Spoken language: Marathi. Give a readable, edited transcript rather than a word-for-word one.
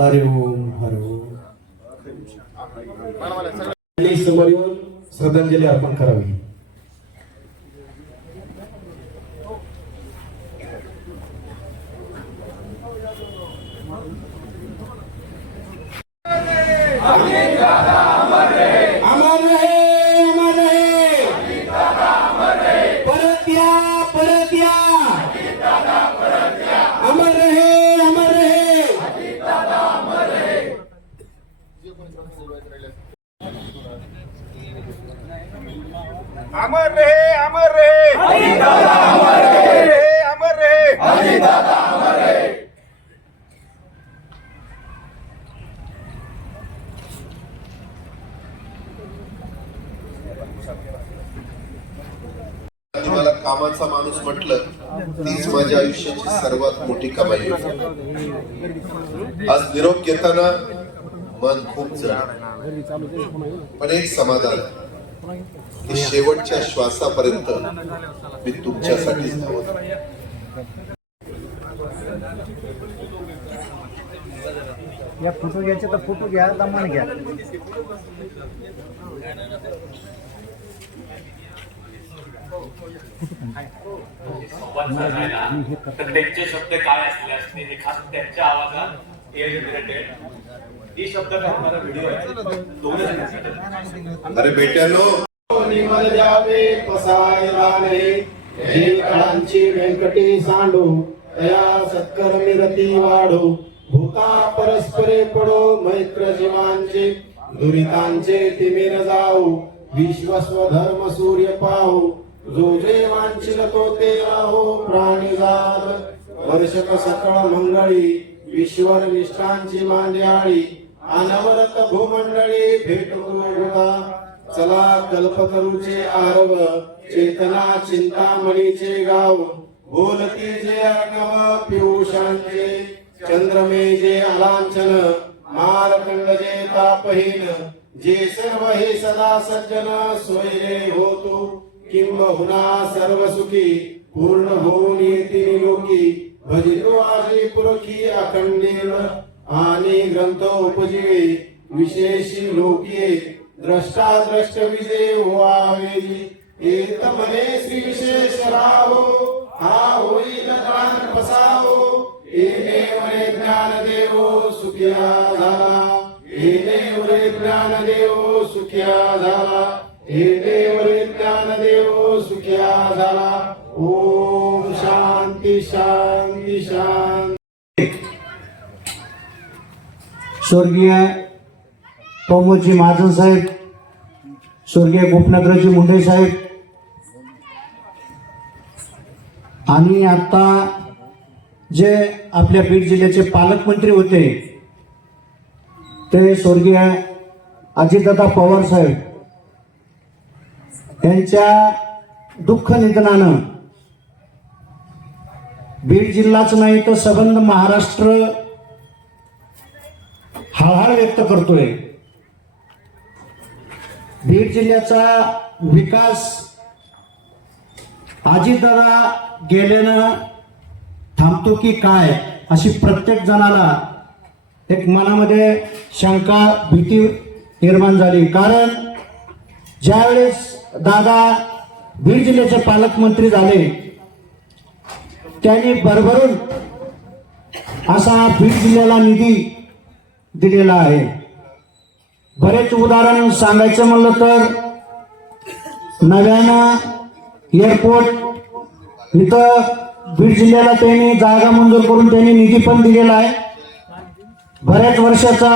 हरि ओम हरि ओम। समोर येऊन श्रद्धांजली अर्पण करावी। अमर रहे, अमर रहे, परत या, परत या, अमर रहे, अमर रहे, अमर रहे, अमर रहे, अमर रहे, अमर रहे, अमर रहे। मला कामाचा माणूस म्हटलं तीच माझ्या आयुष्याची सर्वात मोठी कमाई होती। आज निरोप घेताना मन खूप जड, पण एक समाधान की शेवटच्या श्वासापर्यंत मी तुमच्यासाठीच धावत आहे। या फोटो घ्यायचे तर फोटो घ्या, दमान घ्या। तर त्यांचे शब्द काय असले असते हे खास त्यांच्या आवाजात ही शब्द करणारा व्हिडिओ आहे। दोन अरे बेट्यानो, निमल जावे पसायराने हे काळांची व्यंकटी सांडू तया सत्कर्मी रती वाढो भूता परस्परे पडो मैत्र जीवांचे दुरितांचे तिमिर जाऊ विश्वस्वधर्म सूर्य पाहू जो जे वांछिल तो ते राहो प्राणी जात वर्षक सकळ मंगळी ईश्वर निष्ठांची मांद्याळी अनवरत भूमंडळी भेटू चला कल्पतरूचे आरव चेतना चिंतामणीचे गाव बोलती जे अर्णव पियुषांचे चंद्रमे जे अलांछन मारकंड जे तापहीन जे सर्व हे सदा सज्जन सोयरे होतो किंबहुना सर्व सुखी पूर्ण होऊन येतील लोकी भजितो आजी पुरखी अखंडेन आणि ग्रंथ उपजीवे विशेषी लोकिये द्रष्टा द्रष्ट विजय व्हावे एक मने श्री विशेष राहो हा होईल ज्ञान पसावो एने वरे ज्ञान देवो सुखिया झाला एने वरे ज्ञान देवो सुखिया झाला एने वरे ज्ञान देवो सुखिया झाला। ओम शांती शांती शांती। स्वर्गीय प्रमोदजी महाजन साहेब, स्वर्गीय गोपनाथरावजी मुंडे साहेब आणि आता जे आपल्या बीड जिल्ह्याचे पालकमंत्री होते ते स्वर्गीय अजितदादा पवार साहेब यांच्या दुःख निधनानं बीड जिल्हाच नाही तर संबंध महाराष्ट्र हळहळ व्यक्त करतोय। बीड जिल्ह्याचा विकास अजितदादा गेल्यानं थांबतो की काय अशी प्रत्येक जणाला एक मनामध्ये शंका भीती निर्माण झाली। कारण ज्यावेळेस दादा बीड जिल्ह्याचे पालकमंत्री झाले त्यांनी भरभरून असा बीड जिल्ह्याला निधी दिलेला आहे। बरेच उदाहरण सांगायचं म्हणलं तर नव्यानं एअरपोर्ट इथं बीड जिल्ह्याला त्यांनी जागा मंजूर करून त्यांनी निधी पण दिलेला आहे। बऱ्याच वर्षाचा